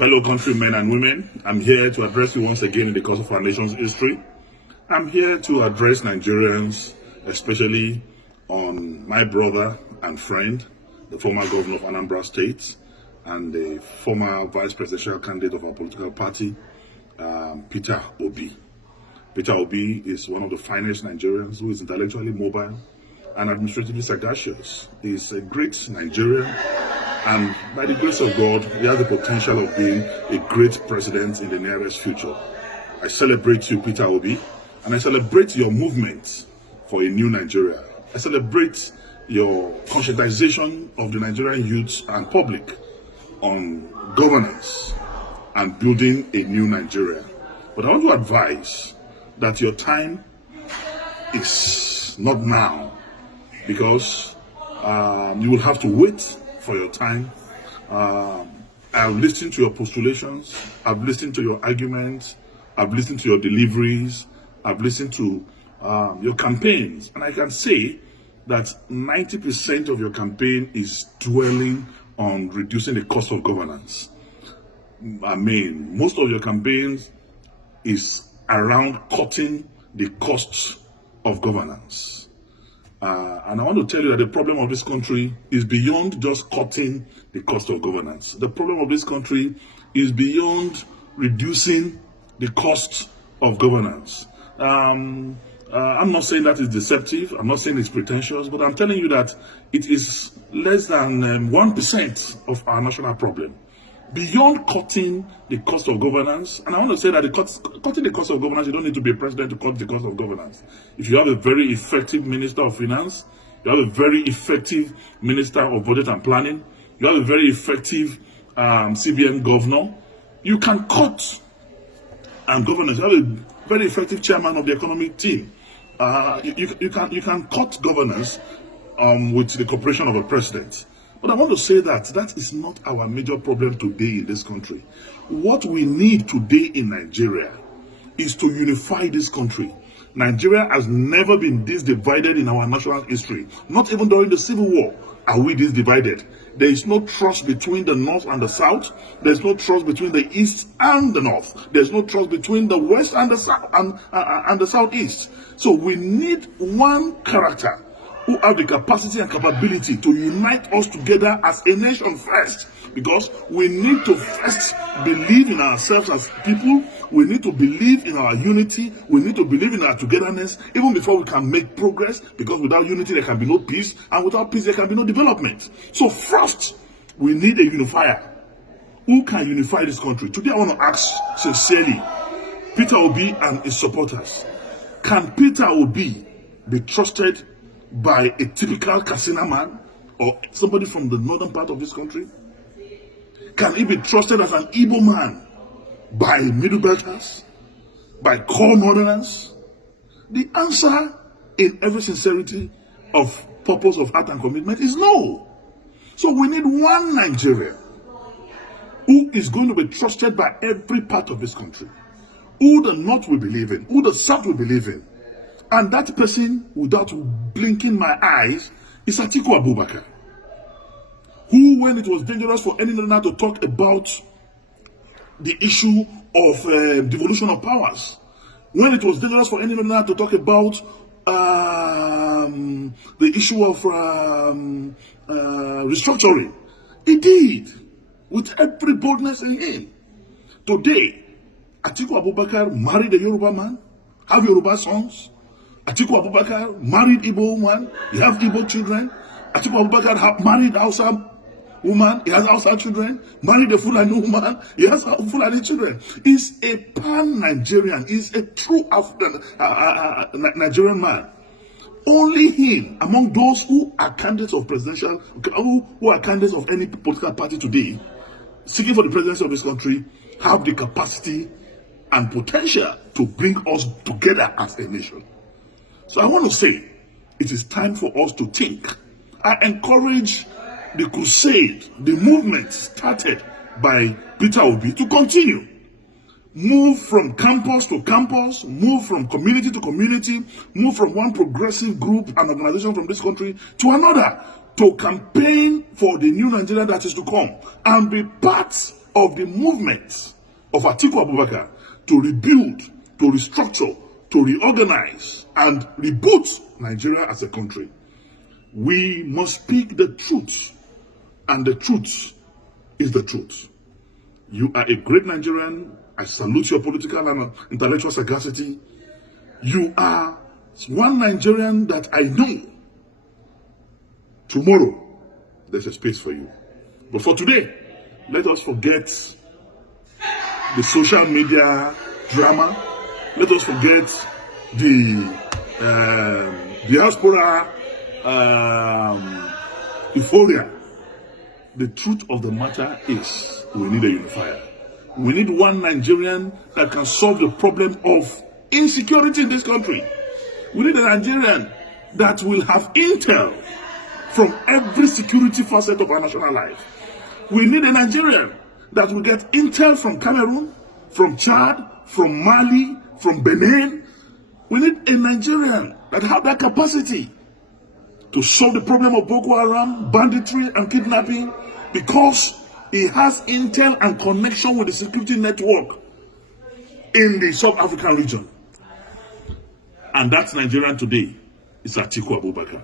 Fellow countrymen and women, I'm here to address you once again in the course of our nation's history. I'm here to address Nigerians, especially on my brother and friend, the former governor of Anambra State, and the former vice presidential candidate of our political party, Peter Obi. Peter Obi is one of the finest Nigerians who is intellectually mobile and administratively sagacious. He's a great Nigerian, and by the grace of God, he has the potential of being a great president in the nearest future. I celebrate you, Peter Obi, and I celebrate your movement for a new Nigeria. I celebrate your conscientization of the Nigerian youth and public on governance and building a new Nigeria. But I want to advise that your time is not now, because you will have to wait for your time. I've listened to your postulations, I've listened to your arguments, I've listened to your deliveries, I've listened to your campaigns, and I can say that 90% of your campaign is dwelling on reducing the cost of governance. I mean, most of your campaigns is around cutting the costs of governance. And I want to tell you that the problem of this country is beyond just cutting the cost of governance. The problem of this country is beyond reducing the cost of governance. I'm not saying that it's deceptive, I'm not saying it's pretentious, but I'm telling you that it is less than 1% of our national problem. Beyond cutting the cost of governance, and I want to say that cutting the cost of governance, you don't need to be a president to cut the cost of governance. If you have a very effective Minister of Finance, you have a very effective Minister of Budget and Planning, you have a very effective CBN governor, you can cut governance. You have a very effective chairman of the economic team. You can cut governance with the cooperation of a president. But I want to say that that is not our major problem today in this country. What we need today in Nigeria is to unify this country. Nigeria has never been this divided in our national history. Not even during the Civil War are we this divided. There is no trust between the North and the South. There is no trust between the East and the North. There is no trust between the West and the South and the Southeast. So we need one character who have the capacity and capability to unite us together as a nation first, because we need to first believe in ourselves as people. We need to believe in our unity. We need to believe in our togetherness even before we can make progress, because without unity there can be no peace, and without peace there can be no development. So first, we need a unifier. Who can unify this country? Today I want to ask sincerely Peter Obi and his supporters, can Peter Obi be trusted by a typical Katsina man or somebody from the northern part of this country? Can he be trusted as an Igbo man by Middle Belters, by core northerners? The answer, in every sincerity of purpose of heart and commitment, is no. So we need one Nigeria who is going to be trusted by every part of this country, who the North will believe in, who the South will believe in. And that person, without blinking my eyes, is Atiku Abubakar, who, when it was dangerous for any northerner to talk about the issue of devolution of powers, when it was dangerous for any northerner to talk about the issue of restructuring, he did, with every boldness in him. Today, Atiku Abubakar married a Yoruba man, have Yoruba sons. Atiku Abubakar married Igbo woman, he has Igbo children. Atiku Abubakar married Hausa woman, he has Hausa children. Married a Fulani woman, he has Fulani children. He's a pan-Nigerian, he's a true African Nigerian man. Only him, among those who are candidates of presidential, who are candidates of any political party today, seeking for the presidency of this country, have the capacity and potential to bring us together as a nation. So I want to say, it is time for us to think. I encourage the crusade, the movement started by Peter Obi to continue. Move from campus to campus, move from community to community, move from one progressive group and organization from this country to another, to campaign for the new Nigeria that is to come, and be part of the movement of Atiku Abubakar to rebuild, to restructure, to reorganize, and reboot Nigeria as a country. We must speak the truth, and the truth is the truth. You are a great Nigerian. I salute your political and intellectual sagacity. You are one Nigerian that I know. Tomorrow, there's a space for you. But for today, let us forget the social media drama. Let us forget the diaspora euphoria. The truth of the matter is we need a unifier. We need one Nigerian that can solve the problem of insecurity in this country. We need a Nigerian that will have intel from every security facet of our national life. We need a Nigerian that will get intel from Cameroon, from Chad, from Mali, from Benin. We need a Nigerian that have that capacity to solve the problem of Boko Haram, banditry, and kidnapping, because he has intel and connection with the security network in the South African region. And that's Nigerian today. It's Atiku Abubakar.